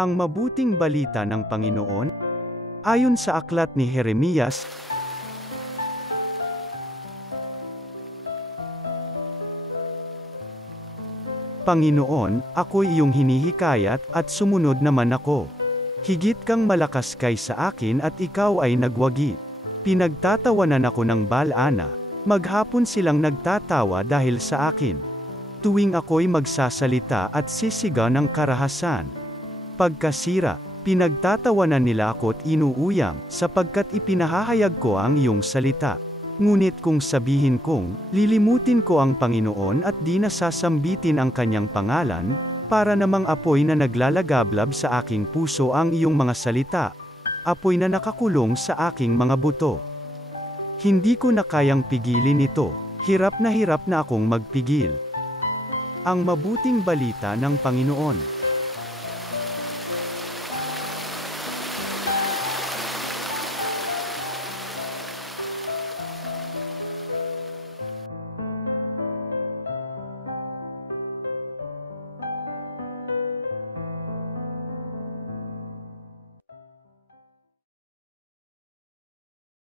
Ang mabuting balita ng Panginoon, ayon sa aklat ni Jeremias, Panginoon, ako'y iyong hinihikayat, at sumunod naman ako. Higit kang malakas kaysa akin at ikaw ay nagwagi. Pinagtatawanan ako ng Baal-ana, maghapon silang nagtatawa dahil sa akin. Tuwing ako'y magsasalita at sisigaw ng karahasan. Pagkasira, pinagtatawanan nila ako't inuuyam, sapagkat ipinahahayag ko ang iyong salita. Ngunit kung sabihin kong, lilimutin ko ang Panginoon at di nasasambitin ang kanyang pangalan, para namang apoy na naglalagablab sa aking puso ang iyong mga salita, apoy na nakakulong sa aking mga buto. Hindi ko na kayang pigilin ito, hirap na akong magpigil. Ang mabuting balita ng Panginoon.